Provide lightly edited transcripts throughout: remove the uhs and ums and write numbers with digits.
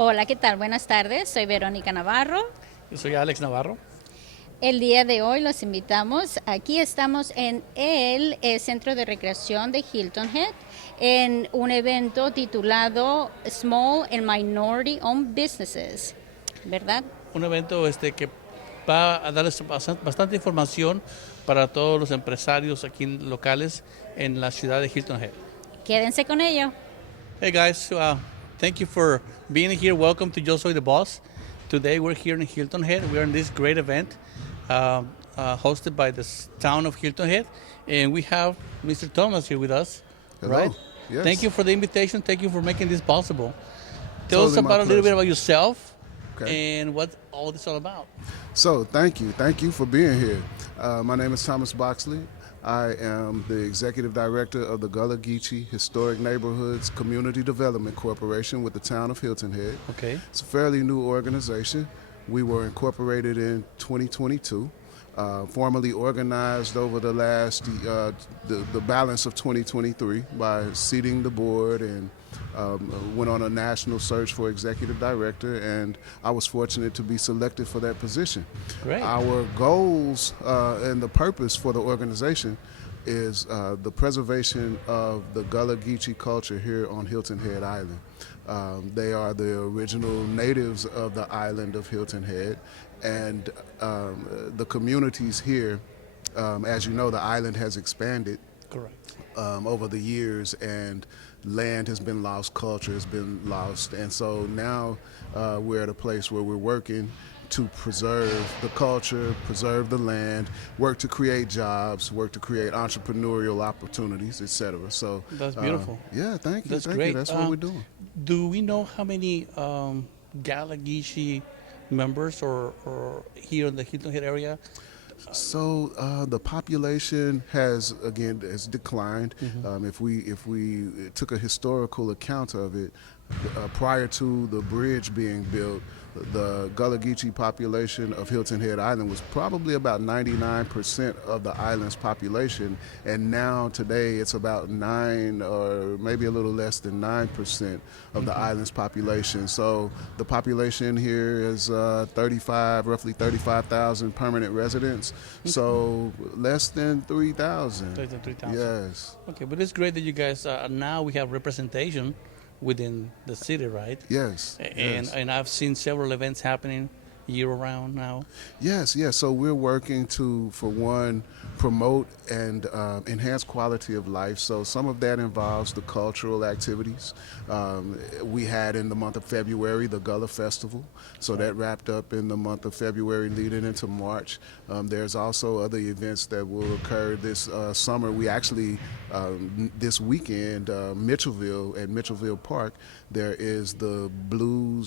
Hola, ¿qué tal? Buenas tardes, soy Verónica Navarro. Yo soy Alex Navarro. El día de hoy los invitamos, aquí estamos en el Centro de Recreación de Hilton Head, en un evento titulado Small and Minority Owned Businesses, ¿verdad? Un evento que va a darles bastante información para todos los empresarios aquí locales en la ciudad de Hilton Head. Quédense con ello. Hey guys, thank you for being here. Welcome to Yo Soy the Boss. Today we're here in Hilton Head. We're in this great event hosted by the town of Hilton Head. And we have Mr. Thomas here with us. Hello. Right? Yes. Thank you for the invitation. Thank you for making this possible. Tell us Totally my about a little bit pleasure. about yourself Okay. and what all this all about. So thank you for being here. My name is Thomas Boxley. I am the executive director of the Gullah Geechee Historic Neighborhoods Community Development Corporation with the town of Hilton Head. Okay. It's a fairly new organization. We were incorporated in 2022. Formally organized over the last the balance of 2023 by seating the board and went on a national search for executive director, and I was fortunate to be selected for that position. Great. Our goals and the purpose for the organization is the preservation of the Gullah Geechee culture here on Hilton Head Island. They are the original natives of the island of Hilton Head, and the communities here, as you know, the island has expanded. Correct. Over the years, and land has been lost, culture has been lost, and so now we're at a place where we're working to preserve the culture, preserve the land, work to create jobs, work to create entrepreneurial opportunities, etc. So That's beautiful. Yeah, thank you. That's Thank great. you. That's what we're doing. Do we know how many Gullah Geechee members or here in the Hilton Head area? So the population has declined. Mm-hmm. If we took a historical account of it, prior to the bridge being built, the Gullah Geechee population of Hilton Head Island was probably about 99% of the island's population, and now today it's about 9 or maybe a little less than 9% of the island's population. So the population here is roughly 35,000 permanent residents. So less than 3,000. Less than 3,000. Yes. Okay, but it's great that you guys now we have representation within the city, right? Yes. And I've seen several events happening year round now. Yes. So we're working to, for one, promote and enhance quality of life. So some of that involves the cultural activities. We had in the month of February the Gullah Festival. So that wrapped up in the month of February leading into March. There's also other events that will occur this summer. We actually, this weekend, at Mitchellville Park, there is the Blue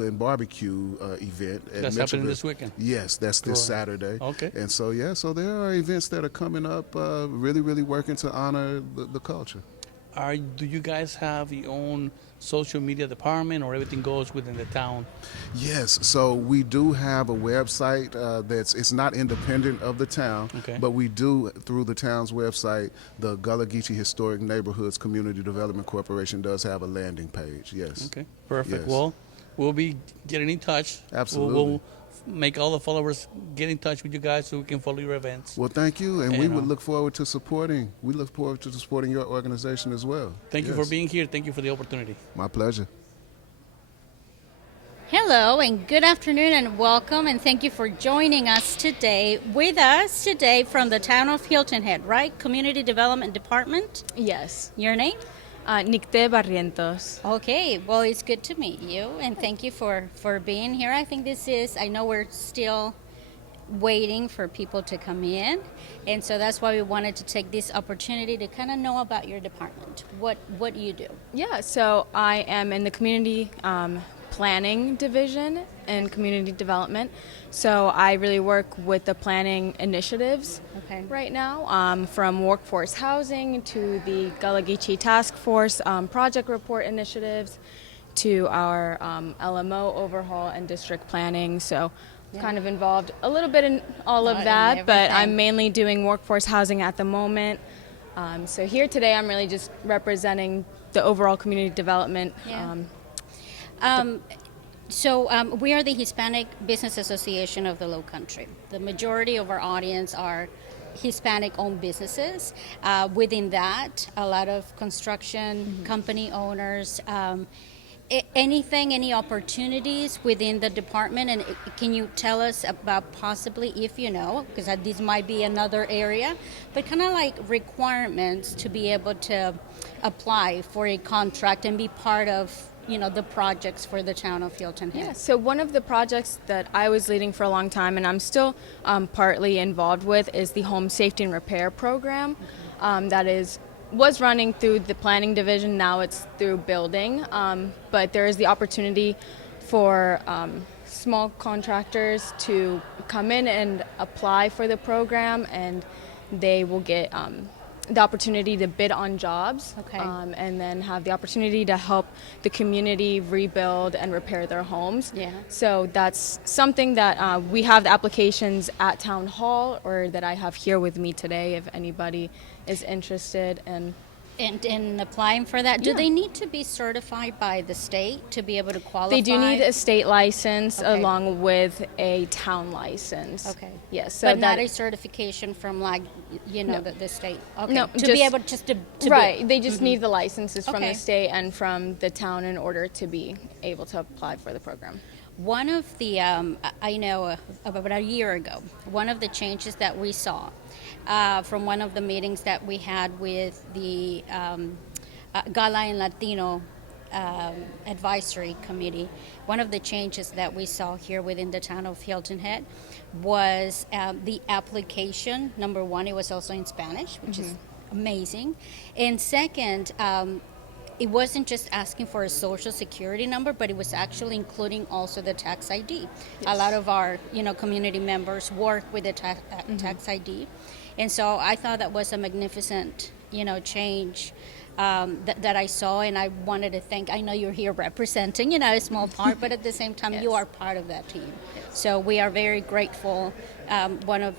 and Barbecue event at That's happening this weekend? Yes, that's this Saturday. Okay. And so, so there are events that are coming up, really working to honor the culture. Do you guys have your own social media department, or everything goes within the town? Yes, so we do have a website it's not independent of the town, Okay. but we do, through the town's website, the Gullah Geechee Historic Neighborhoods Community Development Corporation does have a landing page, yes. Okay, perfect. Yes. Well, we'll be getting in touch. Absolutely. We'll make all the followers get in touch with you guys so we can follow your events. Well, thank you, and we And, would look forward to supporting your organization as well. Thank you Yes. for being here. Thank you for the opportunity. My pleasure. Hello and good afternoon and welcome, and thank you for joining us today. With us today from the town of Hilton Head, right? Community Development Department. Yes. Your name? Nicte Barrientos. Okay, well, it's good to meet you, and thank you for being here. I know we're still waiting for people to come in, and so that's why we wanted to take this opportunity to kind of know about your department. What do you do? Yeah, so I am in the community planning division and community development. So I really work with the planning initiatives Okay. right now, from workforce housing to the Gullah Geechee Task Force project report initiatives to our LMO overhaul and district planning. So kind of involved a little bit in all of In that, but everything. I'm mainly doing workforce housing at the moment. So here today I'm really just representing the overall community development. Yeah. We are the Hispanic Business Association of the Lowcountry. The majority of our audience are Hispanic-owned businesses. Within that, a lot of construction company owners. Any opportunities within the department, and can you tell us about possibly, if you know, because this might be another area, but kind of like requirements to be able to apply for a contract and be part of the projects for the town of Hilton Head? Yeah, so one of the projects that I was leading for a long time and I'm still partly involved with is the home safety and repair program that was running through the planning division. Now it's through building, but there is the opportunity for small contractors to come in and apply for the program, and they will get the opportunity to bid on jobs, and then have the opportunity to help the community rebuild and repair their homes. Yeah. So that's something that we have the applications at Town Hall, or that I have here with me today if anybody is interested. And in applying for that, do Yeah. they need to be certified by the state to be able to qualify? they do need a state license Okay. along with a town license. Okay. Yes. So but not that a certification from No. the state. Okay. No, to just- be able to right. bid. They just need the licenses from Okay. the state and from the town in order to be able to apply for the program. One of the, I know about a year ago, one of the changes that we saw from one of the meetings that we had with the Gala and Latino Advisory Committee, one of the changes that we saw here within the town of Hilton Head was the application. Number one, it was also in Spanish, which is amazing. And second, it wasn't just asking for a social security number, but it was actually including also the tax ID. A lot of our, community members work with the tax ID. And so I thought that was a magnificent, change that I saw, and I wanted to thank, I know you're here representing, a small part, but at the same time, you are part of that team. So we are very grateful. One of,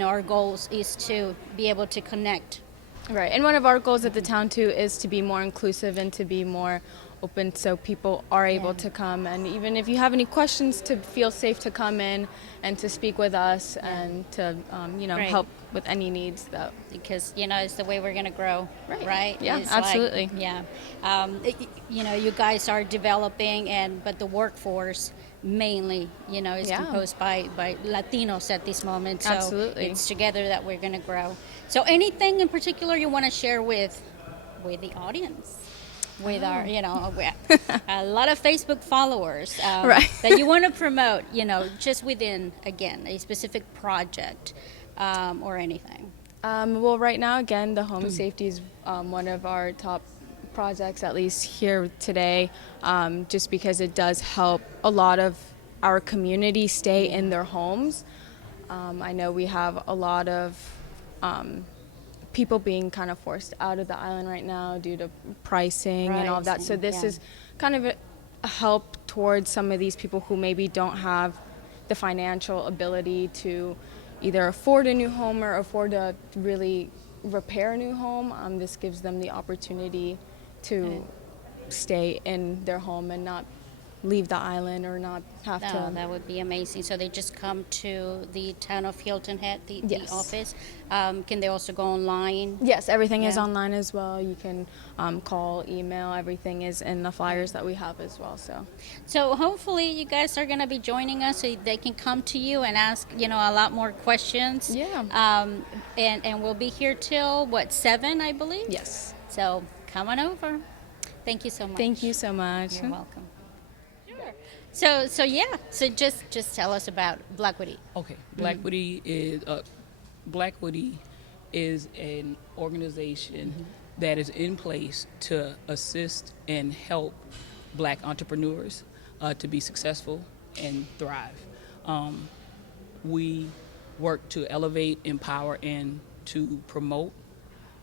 our goals is to be able to connect. Right, and one of our goals at the town too is to be more inclusive and to be more open so people are able to come, and even if you have any questions, to feel safe to come in and to speak with us and to Right. help with any needs that Because it's the way we're going to grow, right? Yeah, It's absolutely. You guys are developing, but the workforce mainly, is Yeah. composed by Latinos at this moment. So Absolutely. it's together that we're going to grow. So anything in particular you want to share with the audience? With our, a lot of Facebook followers Right. that you want to promote, just within, again, a specific project or anything. Well, right now, again, the home safety is one of our top projects, at least here today, just because it does help a lot of our community stay in their homes. I know we have a lot of people being kind of forced out of the island right now due to pricing and all of that. So this is kind of a help towards some of these people who maybe don't have the financial ability to either afford a new home or afford to really repair a new home. This gives them the opportunity to stay in their home and not leave the island or not have to. That would be amazing. So they just come to the town of Hilton Head, the Yes. office. Can they also go online? Yes, everything is Yeah. online as well. You can call, email, everything is in the flyers that we have as well. So hopefully you guys are going to be joining us so they can come to you and ask, a lot more questions. Yeah. And we'll be here till, 7, I believe? Yes. So come on over. Thank you so much. Thank you so much. You're welcome. So just tell us about Black Woody. Okay, Black Woody is an organization that is in place to assist and help Black entrepreneurs to be successful and thrive. We work to elevate, empower, and to promote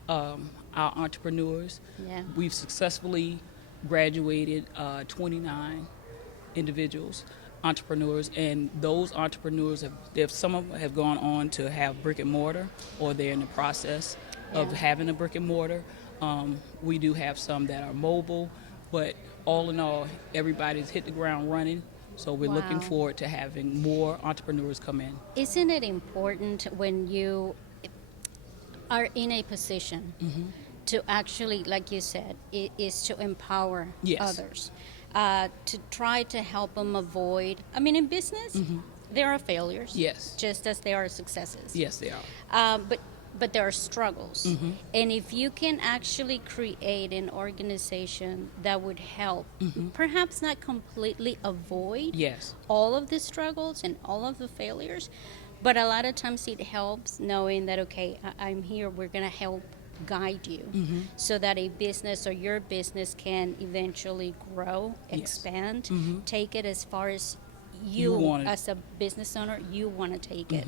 our entrepreneurs. Yeah. We've successfully graduated 29 individuals, entrepreneurs, and those entrepreneurs some of them have gone on to have brick and mortar, or they're in the process of having a brick and mortar. We do have some that are mobile, but all in all, everybody's hit the ground running. So we're looking Wow. forward to having more entrepreneurs come in. Isn't it important when you are in a position to actually, like you said, is to empower Yes. others, to try to help them avoid, I mean, in business, there are failures, Yes. just as there are successes. Yes, they are. But there are struggles. And if you can actually create an organization that would help, perhaps not completely avoid Yes. all of the struggles and all of the failures, but a lot of times it helps knowing that, okay, I'm here, we're going to help guide you so that a business or your business can eventually grow, Yes. expand, take it as far as You you want it. as a business owner, you want to take it.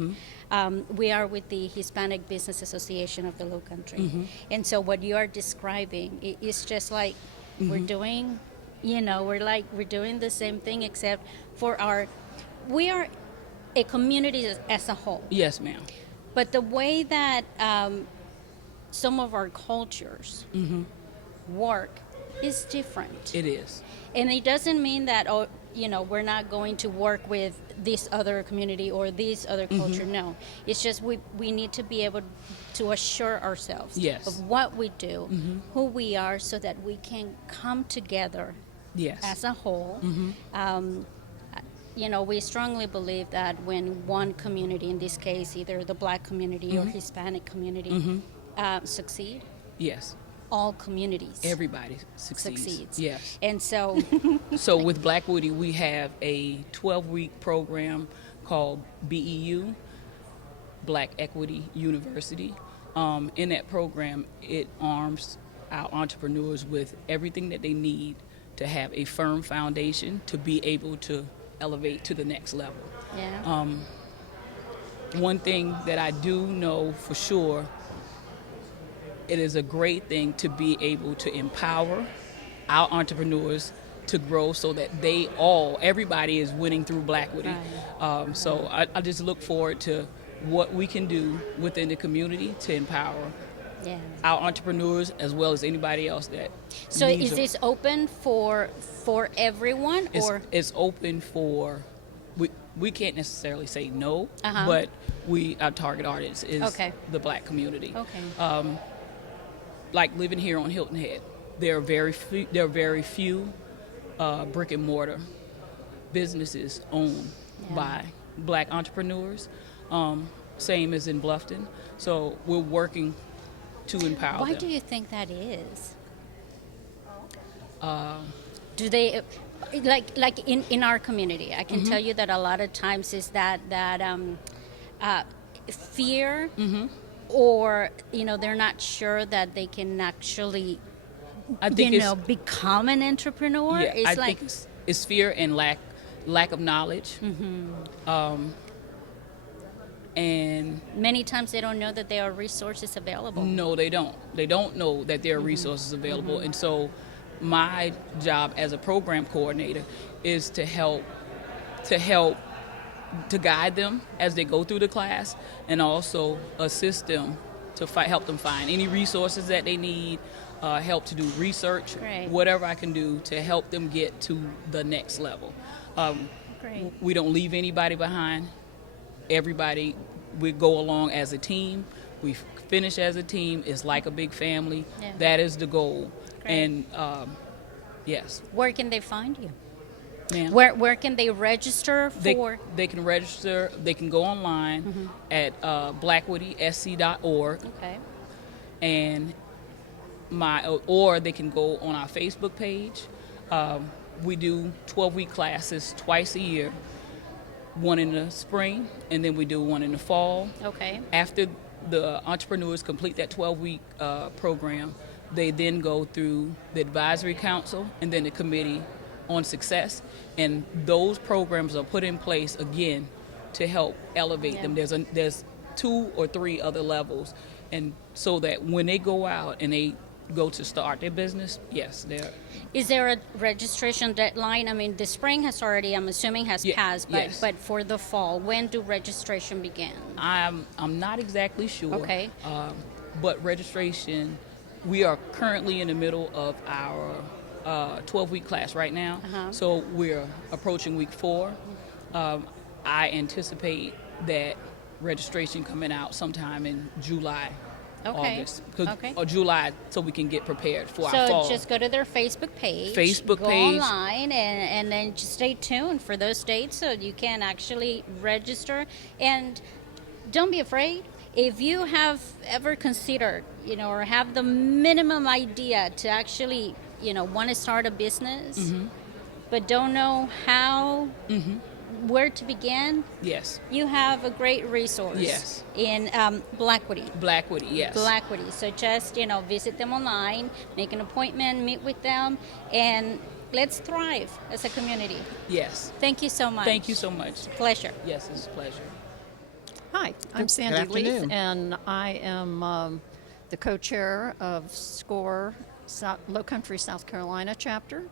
We are with the Hispanic Business Association of the Lowcountry. And so what you are describing is just like we're doing, we're doing the same thing except we are a community as a whole. Yes, ma'am. But the way that some of our cultures work is different. It is. And it doesn't mean that, we're not going to work with this other community or this other culture. No. It's just we need to be able to assure ourselves Yes. of what we do, who we are, so that we can come together Yes. as a whole. We strongly believe that when one community, in this case, either the Black community or Hispanic community, succeed, Yes. all communities Everybody succeeds. Yes. And so, So with Blackwoody, we have a 12-week program called BEU, Black Equity University. In that program, it arms our entrepreneurs with everything that they need to have a firm foundation to be able to elevate to the next level. yeah. One thing that I do know for sure, it is a great thing to be able to empower our entrepreneurs to grow so that everybody is winning through Blackwoody. Right. So I just look forward to what we can do within the community to empower Yeah. our entrepreneurs as well as anybody else that So needs is this open for everyone, or it's open for we can't necessarily say no, Uh-huh. but our target audience is Okay. the Black community. okay? Like living here on Hilton Head, there are very few brick and mortar businesses owned Yeah. by Black entrepreneurs. Same as in Bluffton. So we're working to empower Why them. do you think that is? Do they like in our community? I can tell you that a lot of times is that fear, or they're not sure that they can actually I think become an entrepreneur. yeah, It's I like think it's fear and lack of knowledge. And many times they don't know that there are resources available. no, they don't. They don't know that there are resources available. And so my job as a program coordinator is to help to guide them as they go through the class, and also assist them to help them find any resources that they need, help to do research, Great. whatever I can do to help them get to the next level. Great. We don't leave anybody behind. Everybody, we go along as a team. We finish as a team. It's like a big family. Yeah. That is the goal. Great. And yes, Where can they find you? ma'am. Where can they register for? They can register. They can go online at blackwoodsc.org, Okay. and or they can go on our Facebook page. We do 12-week classes twice a year. One in the spring, and then we do one in the fall. Okay. After the entrepreneurs complete that 12-week program, they then go through the advisory council and then the committee on success. And those programs are put in place again to help elevate Yeah. them. There's 2 or 3 other levels, and so that when they go out and they go to start their business, yes, they're Is there a registration deadline? I mean, the spring has already, I'm assuming, has Yeah, passed, but yes. but for the fall, when do registration begin? I'm not exactly sure. Okay. But registration, we are currently in the middle of our 12-week class right now. Uh-huh. So we're approaching week 4. I anticipate that registration coming out sometime in July, Okay. August, Okay. or July, so we can get prepared for our fall. So just go to their Facebook page. Facebook go page. online, and then just stay tuned for those dates so you can actually register. And don't be afraid. If you have ever considered, or have the minimum idea to actually, want to start a business, but don't know how, where to begin, Yes. you have a great resource Yes. in Blackwoody. Blackwoody, yes. Blackwoody. So just, visit them online, make an appointment, meet with them, and let's thrive as a community. Yes. Thank you so much. Thank you so much. Pleasure. Yes, it's a pleasure. Hi, I'm Sandy Leaf, afternoon. and I am the co-chair of SCORE Lowcountry, South Carolina chapter,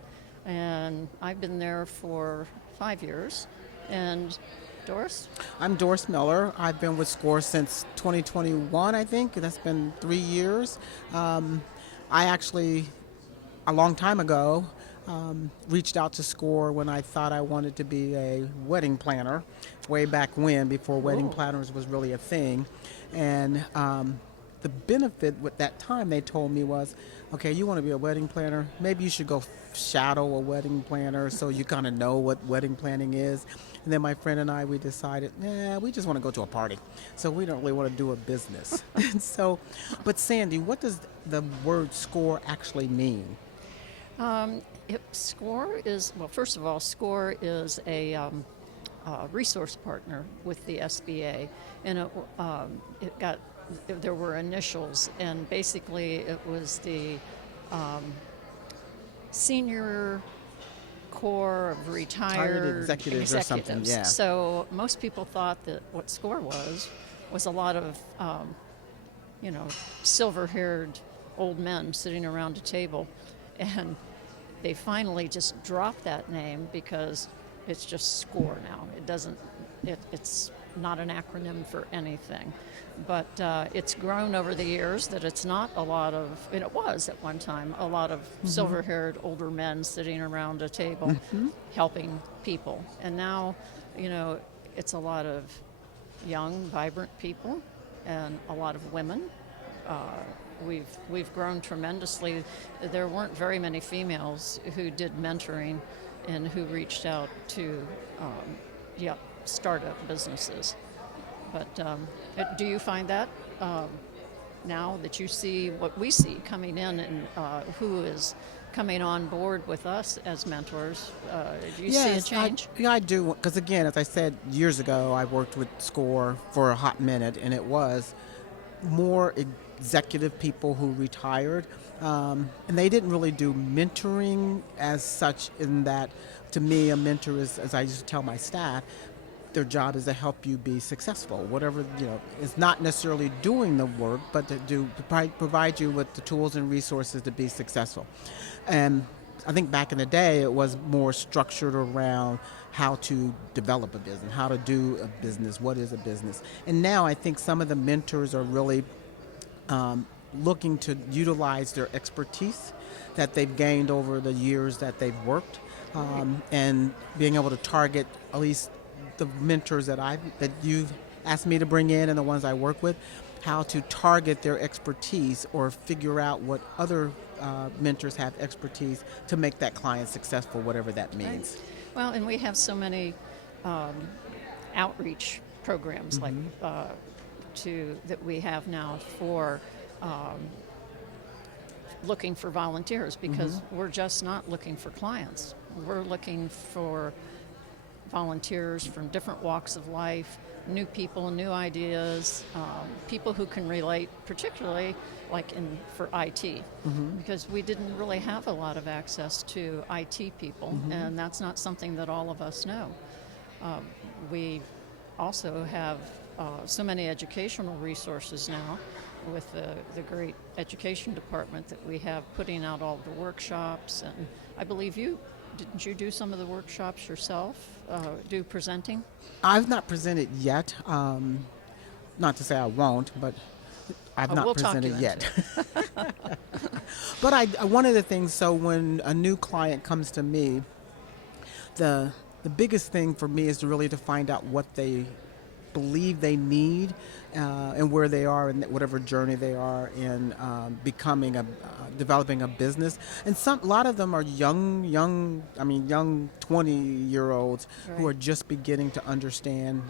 and I've been there for 5 years. And Doris? I'm Doris Miller. I've been with SCORE since 2021, I think. That's been 3 years. I actually, a long time ago, reached out to SCORE when I thought I wanted to be a wedding planner, way back when, before wedding planners was really a thing. And the benefit with that time, they told me, was, okay, you want to be a wedding planner? Maybe you should go shadow a wedding planner so you kind of know what wedding planning is. And then my friend and I, we decided, we just want to go to a party. So we don't really want to do a business. But Sandy, what does the word SCORE actually mean? SCORE is, well, first of all, SCORE is a resource partner with the SBA, and there were initials, and basically it was the senior core of retired executives or something, yeah. So most people thought that what SCORE was a lot of silver-haired old men sitting around a table, and they finally just dropped that name because it's just SCORE now. It's not an acronym for anything. But it's grown over the years that it's not a lot of, and it was at one time, a lot of silver-haired older men sitting around a table helping people. And now, it's a lot of young, vibrant people and a lot of women. We've grown tremendously. There weren't very many females who did mentoring and who reached out to startup businesses. But do you find that now that you see what we see coming in and who is coming on board with us as mentors, do you see a change? I do, because again, as I said years ago, I worked with SCORE for a hot minute, and it was more executive people who retired, and they didn't really do mentoring as such, in that, to me, a mentor is, as I used to tell my staff, their job is to help you be successful. Whatever, is not necessarily doing the work, but to provide you with the tools and resources to be successful. And I think back in the day, it was more structured around how to develop a business, how to do a business, what is a business. And now I think some of the mentors are really looking to utilize their expertise that they've gained over the years that they've worked, and being able to target at least the mentors that you've asked me to bring in and the ones I work with, how to target their expertise or figure out what other mentors have expertise to make that client successful, whatever that means. Right. Well, and we have so many outreach programs like that we have now for looking for volunteers, because we're just not looking for clients. We're looking for volunteers from different walks of life, new people, new ideas, people who can relate, particularly like for IT, because we didn't really have a lot of access to IT people, and that's not something that all of us know. We also have so many educational resources now with the great education department that we have putting out all the workshops, and I believe didn't you do some of the workshops yourself, do presenting? I've not presented yet, not to say I won't, but I've Oh, not we'll talk presented you yet. into But one of the things, so when a new client comes to me, the biggest thing for me is to find out what they believe they need and where they are in whatever journey they are in developing a business. And a lot of them are young 20-year-olds who Right. are just beginning to understand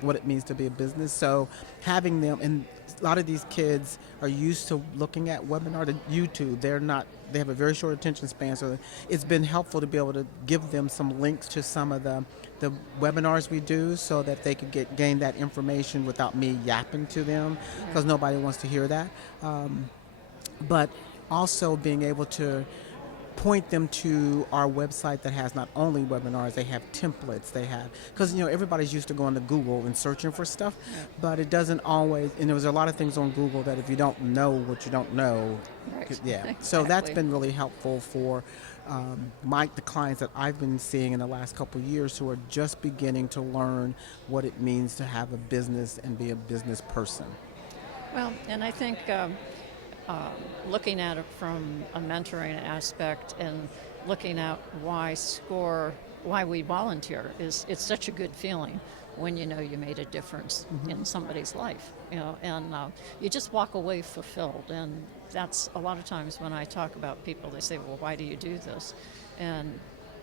what it means to be a business. So having them, and a lot of these kids are used to looking at webinar, to YouTube. They have a very short attention span, so it's been helpful to be able to give them some links to some of the webinars we do so that they could gain that information without me yapping to them, because nobody wants to hear that. But also being able to point them to our website that has not only webinars, they have templates, because everybody's used to going to Google and searching for stuff, but it doesn't always, and there's a lot of things on Google that if you don't know what you don't know, Right. yeah. So that's Exactly. been really helpful for the clients that I've been seeing in the last couple of years who are just beginning to learn what it means to have a business and be a business person. Well, and I think looking at it from a mentoring aspect and looking at why we volunteer it's such a good feeling when you know you made a difference in somebody's life, and you just walk away fulfilled. And that's a lot of times when I talk about people, they say, well, why do you do this? And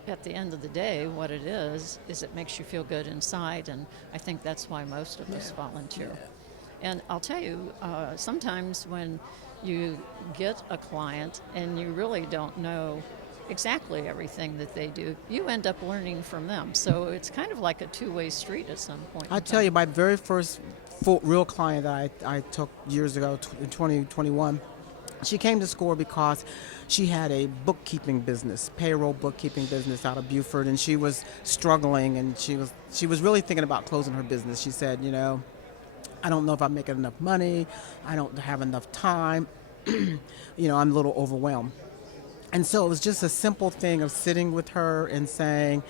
at the end of the day, what it is it makes you feel good inside, and I think that's why most of us volunteer. And I'll tell you, sometimes when you get a client and you really don't know exactly everything that they do, you end up learning from them. So it's kind of like a two-way street at some point. I tell you, my very first real client that I took years ago in 2021, she came to SCORE because she had a bookkeeping business, payroll bookkeeping business out of Beaufort, and she was struggling, and she was really thinking about closing her business. She said, I don't know if I'm making enough money. I don't have enough time. I'm a little overwhelmed. And so it was just a simple thing of sitting with her and saying,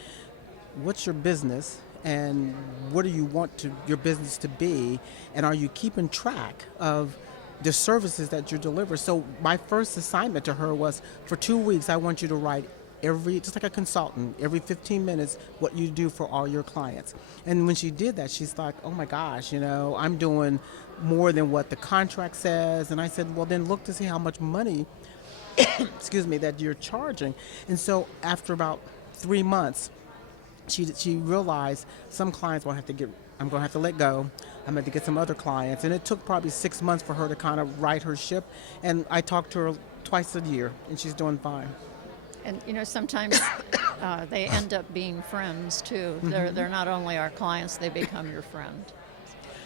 what's your business? And what do you want your business to be? And are you keeping track of the services that you deliver? So my first assignment to her was, for 2 weeks, I want you to write just like a consultant, every 15 minutes, what you do for all your clients. And when she did that, she's like, oh my gosh, I'm doing more than what the contract says. And I said, well, then look to see how much money, excuse me, that you're charging. And so after about 3 months, she realized some clients I'm going to have to let go. I'm going to get some other clients. And it took probably 6 months for her to kind of right her ship. And I talked to her twice a year, and she's doing fine. And sometimes they end up being friends too. They're not only our clients; they become your friend.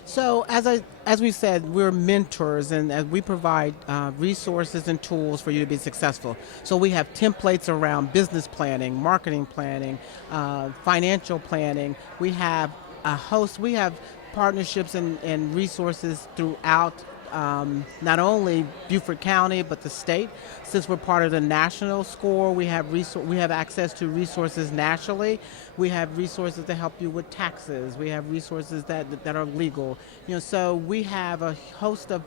So as we said, we're mentors, and we provide resources and tools for you to be successful. So we have templates around business planning, marketing planning, financial planning. We have we have partnerships and resources throughout not only Beaufort County but the state. Since we're part of the national SCORE, we have access to resources nationally. We have resources to help you with taxes. We have resources that are legal. So we have a host of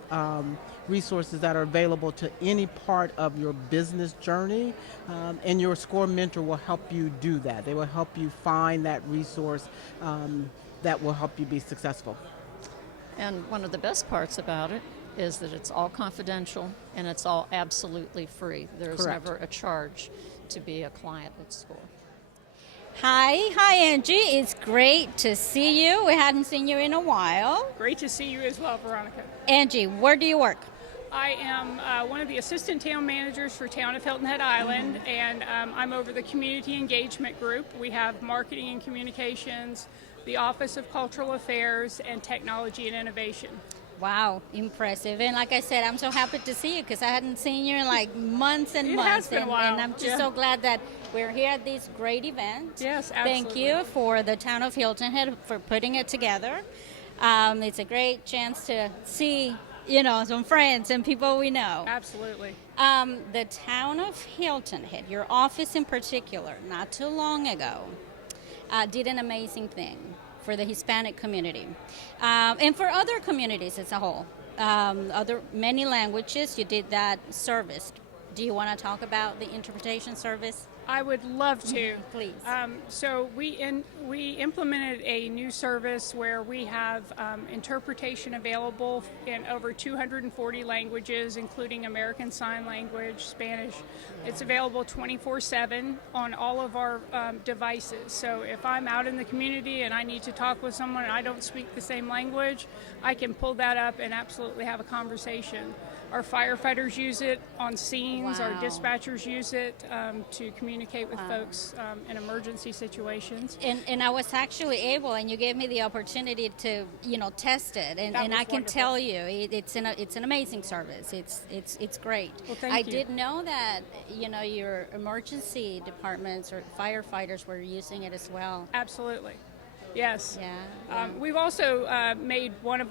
resources that are available to any part of your business journey, and your SCORE mentor will help you do that. They will help you find that resource that will help you be successful. And one of the best parts about it is that it's all confidential and it's all absolutely free. There's Correct. never a charge to be a client at SCORE. Hi, Angie. It's great to see you. We hadn't seen you in a while. Great to see you as well, Veronica. Angie, where do you work? I am one of the assistant town managers for Town of Hilton Head Island, and I'm over the community engagement group. We have marketing and communications, the Office of Cultural Affairs, and technology and innovation. Wow, impressive. And like I said, I'm so happy to see you because I hadn't seen you in like months and It months. has been a while, And I'm just yeah. so glad that we're here at this great event. Yes, Thank absolutely. you for the Town of Hilton Head for putting it together. It's a great chance to see, some friends and people we know. Absolutely. The Town of Hilton Head, your office in particular, not too long ago, did an amazing thing for the Hispanic community and for other communities as a whole. other many languages. You did that service. Do you want to talk about the interpretation service? I would love to. Please. So we implemented a new service where we have interpretation available in over 240 languages, including American Sign Language, Spanish. It's available 24/7 on all of our devices. So if I'm out in the community and I need to talk with someone and I don't speak the same language, I can pull that up and absolutely have a conversation. Our firefighters use it on scenes. Our Wow. dispatchers use it to communicate with folks in emergency situations. And I was actually able, and you gave me the opportunity to, test it, and That I was can wonderful. tell you, it's an amazing service. It's great. Well, thank I you. did know that your emergency departments or firefighters were using it as well. Absolutely. Yes. Yeah. We've also made one of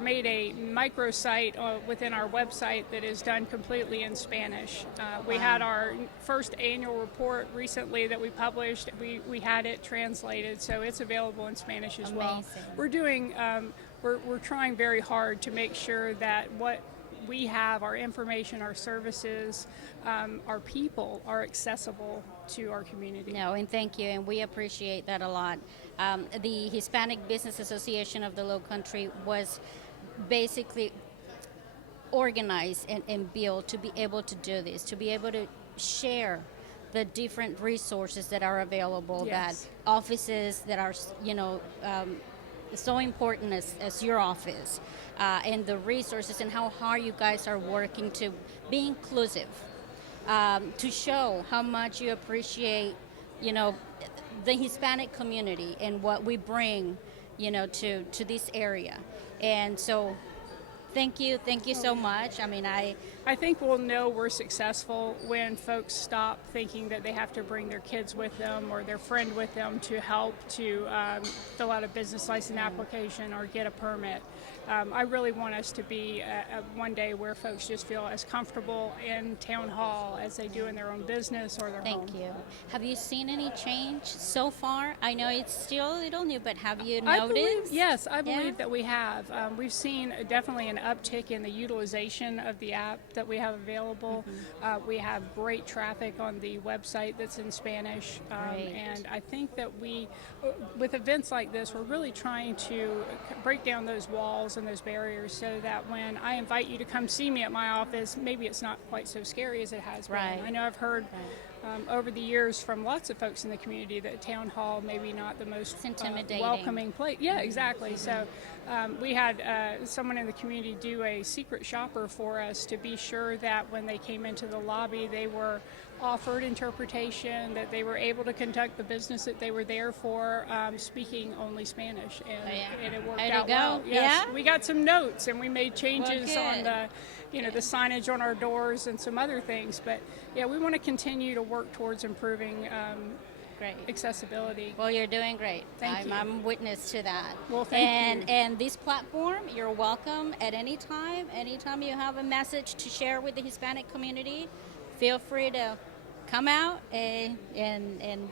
made a microsite within our website that is done completely in Spanish. We had our first annual report recently that we published. We had it translated, so it's available in Spanish as well. Amazing. We're doing. We're trying very hard to make sure that what we have, our information, our services, our people are accessible to our community. No, and thank you, and we appreciate that a lot. The Hispanic Business Association of the Lowcountry was basically organized and built to be able to do this, to be able to share the different resources that are available, Yes. that offices that are, so important as your office, and the resources and how hard you guys are working to be inclusive, to show how much you appreciate, the Hispanic community and what we bring, to this area. And so thank you so much. I mean, I think we'll know we're successful when folks stop thinking that they have to bring their kids with them or their friend with them to help to fill out a business license application or get a permit. I really want us to be one day where folks just feel as comfortable in town hall as they do in their own business or their home. thank you. Have you seen any change so far? I know it's still a little new, but have you noticed? I believe Yeah? that we have. We've seen definitely an uptick in the utilization of the app that we have available. We have great traffic on the website that's in Spanish. Great. And I think that with events like this, we're really trying to break down those walls and those barriers so that when I invite you to come see me at my office, maybe it's not quite so scary as it has been. Right. I know I've heard over the years from lots of folks in the community that town hall maybe not the most It's intimidating. welcoming place. Yeah, exactly. So we had someone in the community do a secret shopper for us to be sure that when they came into the lobby, they were offered interpretation, that they were able to conduct the business that they were there for, speaking only Spanish, and it worked Way to out go. well. Yes. Yeah? We got some notes, and we made changes Well, on good. the signage on our doors and some other things. But yeah, we want to continue to work towards improving Great. accessibility. Well, you're doing great. Thank you. I'm witness to that. Well, thank you. And this platform, you're welcome at any time. Anytime you have a message to share with the Hispanic community, feel free to come out, and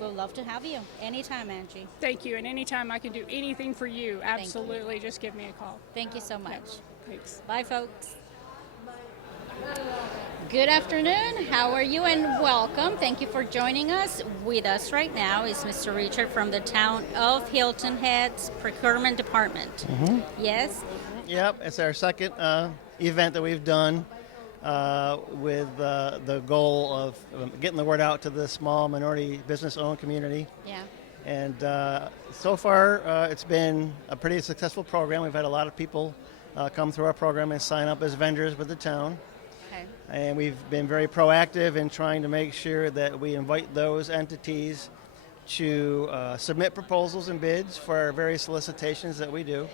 we'll love to have you anytime, Angie. Thank you. And anytime I can do anything for you, absolutely, just give me a call. Thank you so much. Thanks. Bye, folks. Good afternoon. How are you? And welcome. Thank you for joining us. With us right now is Mr. Richard from the town of Hilton Head's procurement department. Yes? Yep, it's our second event that we've done with the goal of getting the word out to the small minority business-owned community. Yeah. And so far, it's been a pretty successful program. We've had a lot of people come through our program and sign up as vendors with the town. Okay. And we've been very proactive in trying to make sure that we invite those entities to submit proposals and bids for our various solicitations that we do.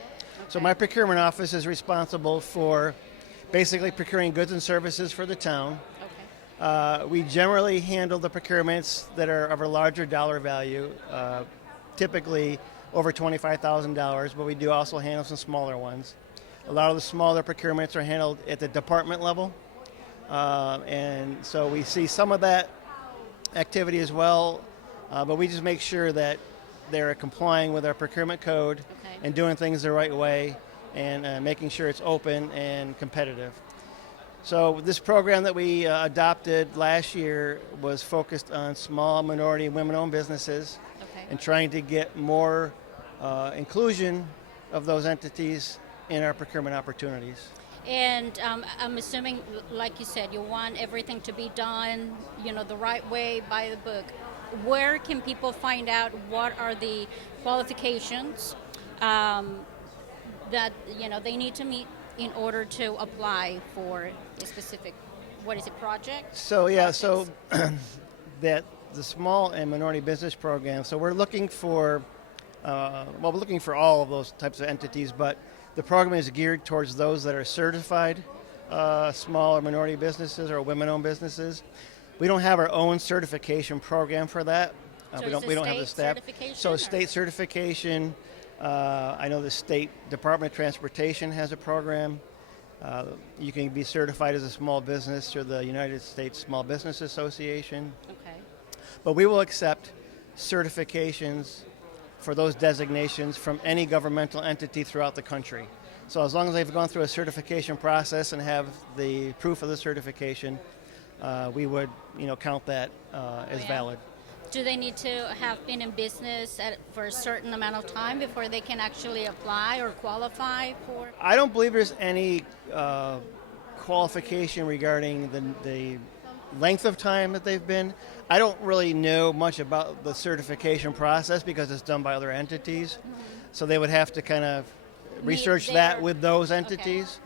So my procurement office is responsible for basically procuring goods and services for the town. Okay. We generally handle the procurements that are of a larger dollar value, typically over $25,000, but we do also handle some smaller ones. A lot of the smaller procurements are handled at the department level, and so we see some of that activity as well, but we just make sure that they're complying with our procurement code Okay. and doing things the right way and making sure it's open and competitive. So this program that we adopted last year was focused on small minority and women-owned businesses and trying to get more inclusion of those entities in our procurement opportunities. And I'm assuming, like you said, you want everything to be done, the right way, by the book. Where can people find out what are the qualifications that they need to meet in order to apply for a specific, project? So yeah, so that the small and minority business program. So we're looking for, we're looking for all of those types of entities, but the program is geared towards those that are certified small or minority businesses or women-owned businesses. We don't have our own certification program for that. So we don't have the staff. So state certification. I know the State Department of Transportation has a program. You can be certified as a small business through the United States Small Business Association. Okay. But we will accept certifications for those designations from any governmental entity throughout the country. So as long as they've gone through a certification process and have the proof of the certification, we would, count that as valid. Do they need to have been in business for a certain amount of time before they can actually apply or qualify for? I don't believe there's any qualification regarding the length of time that they've been. I don't really know much about the certification process because it's done by other entities. Mm-hmm. So they would have to kind of research that with those entities.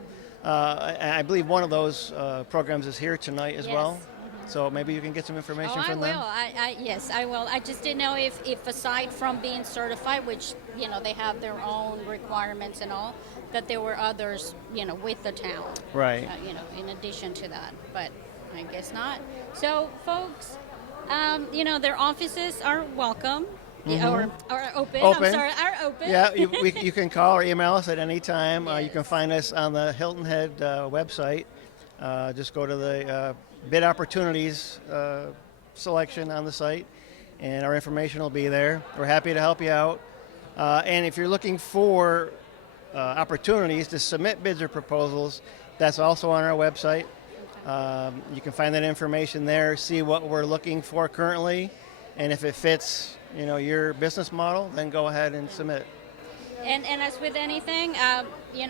Okay. I believe one of those programs is here tonight as well. So maybe you can get some information from them. Yes, I will. I just didn't know if aside from being certified, which, they have their own requirements and all, that there were others, with the town. Right. In addition to that. But I guess not. So, folks, their offices are welcome. Mm-hmm. Or open. I'm sorry, are open. Yeah, you can call or email us at any time. Yes. You can find us on the Hilton Head website. Just go to the bid opportunities selection on the site, and our information will be there. We're happy to help you out. And if you're looking for opportunities to submit bids or proposals, that's also on our website. You can find that information there, see what we're looking for currently, and if it fits, your business model, then go ahead and submit. And as with anything, you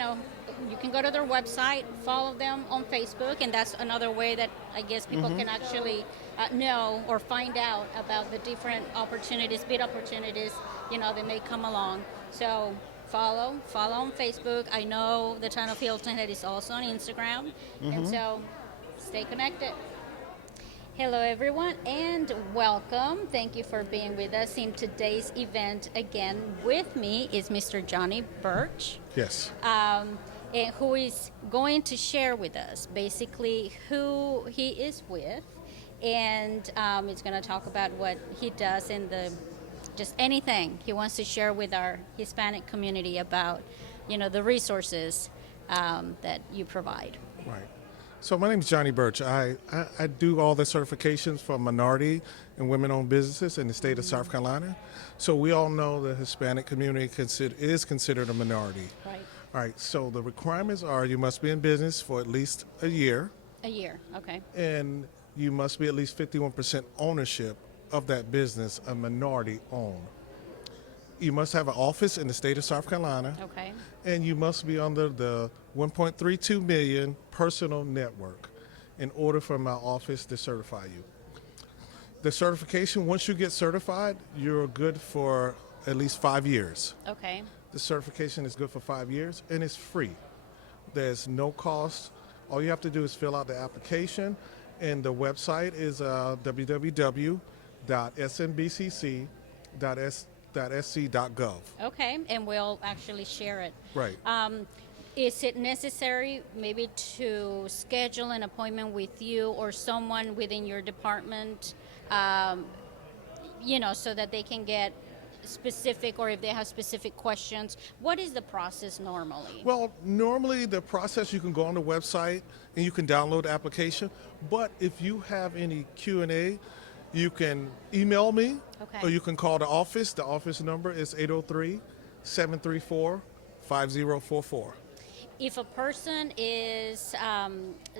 can go to their website, follow them on Facebook, and that's another way that I guess people can actually know or find out about the different opportunities, bid opportunities, that may come along. So follow on Facebook. I know the town of Hilton Head is also on Instagram, and so stay connected. Hello, everyone, and welcome. Thank you for being with us in today's event. Again, with me is Mr. Johnny Birch. Yes. Who is going to share with us basically who he is with, and he's going to talk about what he does and just anything he wants to share with our Hispanic community about, the resources that you provide. Right. So my name is Johnny Birch. I do all the certifications for minority and women-owned businesses in the state of South Carolina. So we all know the Hispanic community is considered a minority. Right. All right, so the requirements are you must be in business for at least a year. A year, okay. And you must be at least 51% ownership of that business, a minority owned. You must have an office in the state of South Carolina. Okay. And you must be under the 1.32 million personal network in order for my office to certify you. The certification, once you get certified, you're good for at least 5 years. Okay. The certification is good for 5 years, and it's free. There's no cost. All you have to do is fill out the application, and the website is www.snbcc.sc.gov. Okay, and we'll actually share it. Right. Is it necessary maybe to schedule an appointment with you or someone within your department, so that they can get specific, or if they have specific questions? What is the process normally? Well, normally the process, you can go on the website and you can download the application, but if you have any Q&A, you can email me, or you can call the office. The office number is 803-734-5044. if a person is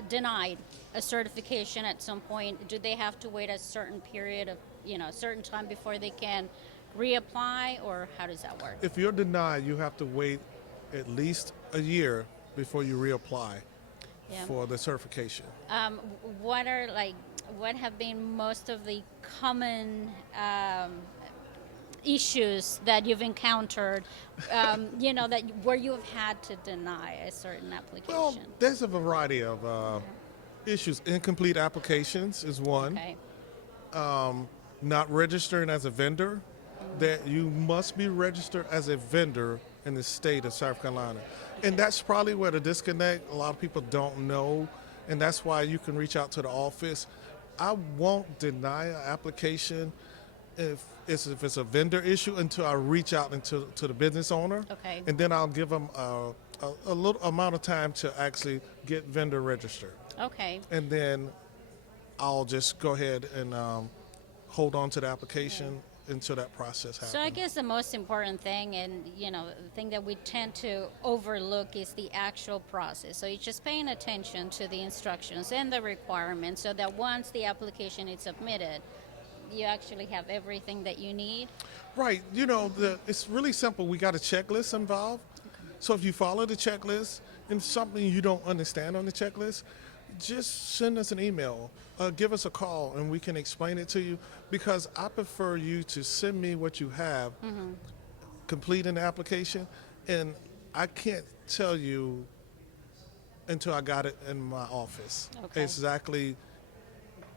denied a certification at some point, do they have to wait a certain period of, a certain time before they can reapply, or how does that work? If you're denied, you have to wait at least a year before you reapply Yeah. for the certification. What have been most of the common issues that you've encountered, that where you have had to deny a certain application? Well, there's a variety of issues. Incomplete applications is one. Okay. Not registering as a vendor. That you must be registered as a vendor in the state of South Carolina. And that's probably where the disconnect, a lot of people don't know, and that's why you can reach out to the office. I won't deny an application if it's a vendor issue until I reach out to the business owner. Okay. And then I'll give them a little amount of time to actually get vendor registered. Okay. And then I'll just go ahead and hold on to the application until that process happens. So I guess the most important thing, and the thing that we tend to overlook, is the actual process. So you're just paying attention to the instructions and the requirements, so that once the application is submitted, you actually have everything that you need. Right. It's really simple. We got a checklist involved. So if you follow the checklist and something you don't understand on the checklist, just send us an email, give us a call, and we can explain it to you, because I prefer you to send me what you have, complete an application, and I can't tell you until I got it in my office exactly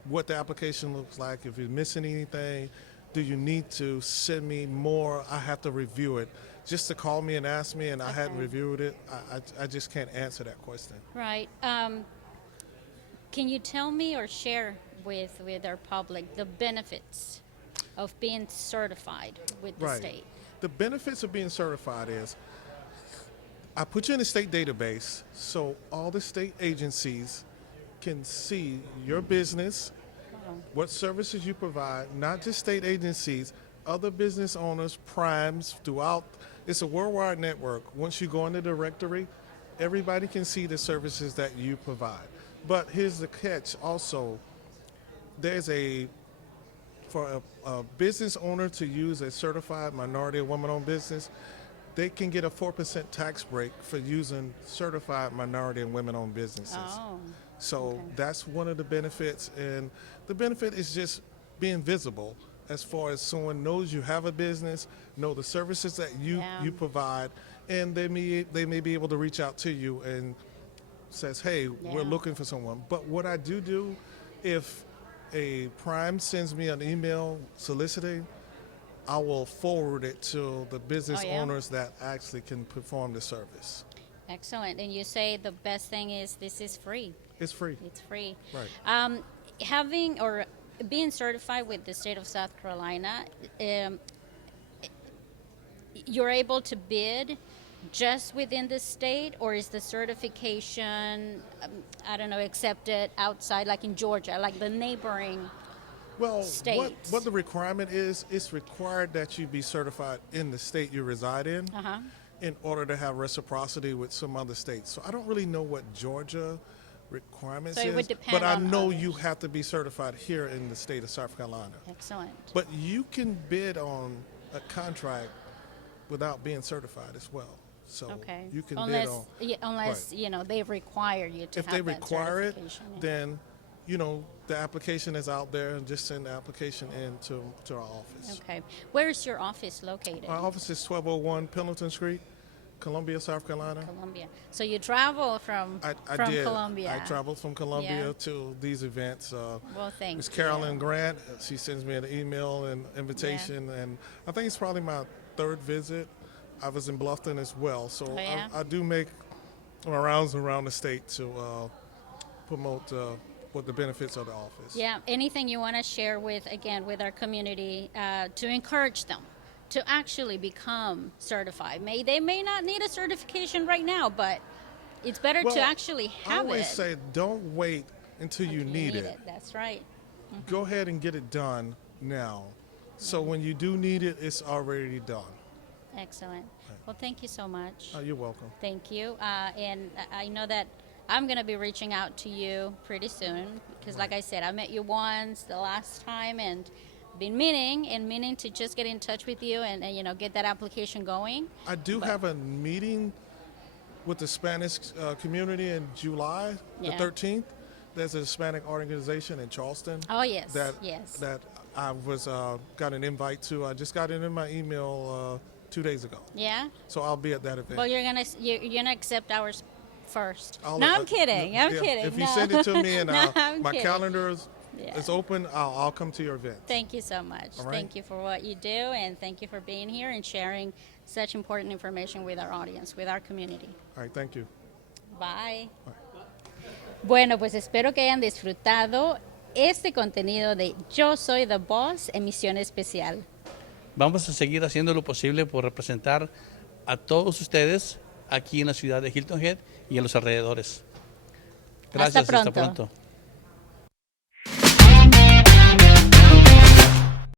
what the application looks like. If you're missing anything, do you need to send me more? I have to review it. Just to call me and ask me and I hadn't reviewed it, I just can't answer that question. Right. Can you tell me or share with our public the benefits of being certified with the state? The benefits of being certified is I put you in a state database, so all the state agencies can see your business, what services you provide, not just state agencies, other business owners, primes throughout. It's a worldwide network. Once you go in the directory, everybody can see the services that you provide. But here's the catch also. There's for a business owner to use a certified minority or woman-owned business, they can get a 4% tax break for using certified minority and women-owned businesses. Oh. So that's one of the benefits, and the benefit is just being visible as far as someone knows you have a business, know the services that you provide, and they may be able to reach out to you and says, hey, we're looking for someone. But what I do, if a prime sends me an email soliciting, I will forward it to the business owners that actually can perform the service. Excellent. And you say the best thing is this is free. It's free. It's free. Right. Having or being certified with the state of South Carolina, you're able to bid just within the state, or is the certification, accepted outside, like in Georgia, like the neighboring states? What the requirement is, it's required that you be certified in the state you reside in order to have reciprocity with some other states. So I don't really know what Georgia requirements So it would is, depend but I on know others. you have to be certified here in the state of South Carolina. Excellent. But you can bid on a contract without being certified as well. So you can bid on unless they require you to if have they that require it, certification, then the application is out there, and just send the application in to our office. Okay. Where's your office located? Our office is 1201 Pendleton Street, Columbia, South Carolina. Columbia. So you travel from Columbia. I traveled from Columbia to these events. Well, thank Ms. you. Carolyn Grant, she sends me an email and invitation, and I think it's probably my third visit. I was in Bluffton as well, so I do make rounds around the state to promote what the benefits of the office. Yeah. Anything you want to share with our community to encourage them to actually become certified? They may not need a certification right now, but it's better to actually have it. I always say don't wait until you need it. That's right. Go ahead and get it done now. So when you do need it, it's already done. Excellent. Well, thank you so much. You're welcome. Thank you. And I know that I'm going to be reaching out to you pretty soon because, like I said, I met you once the last time and been meaning to just get in touch with you and you know, get that application going. I do have a meeting with the Spanish community in July the 13th. There's a Hispanic organization in Charleston. Oh, yes. That yes. that I was got an invite to. I just got it in my email 2 days ago. Yeah? So I'll be at that event. Well, you're gonna accept ours first. I'll- No, I'm kidding. I'm kidding. If you No. send it to me and No, I'm my kidding. calendar is Yeah. open, I'll come to your event. Thank you so much. All right. Thank you for what you do, and thank you for being here and sharing such important information with our audience, with our community. All right, thank you. Bye. Bueno, pues espero que hayan disfrutado este contenido de Yo Soy the Boss, emisión especial. Vamos a seguir haciendo lo posible por representar a todos ustedes aquí en la ciudad de Hilton Head y en los alrededores. Gracias, Hasta hasta pronto. pronto.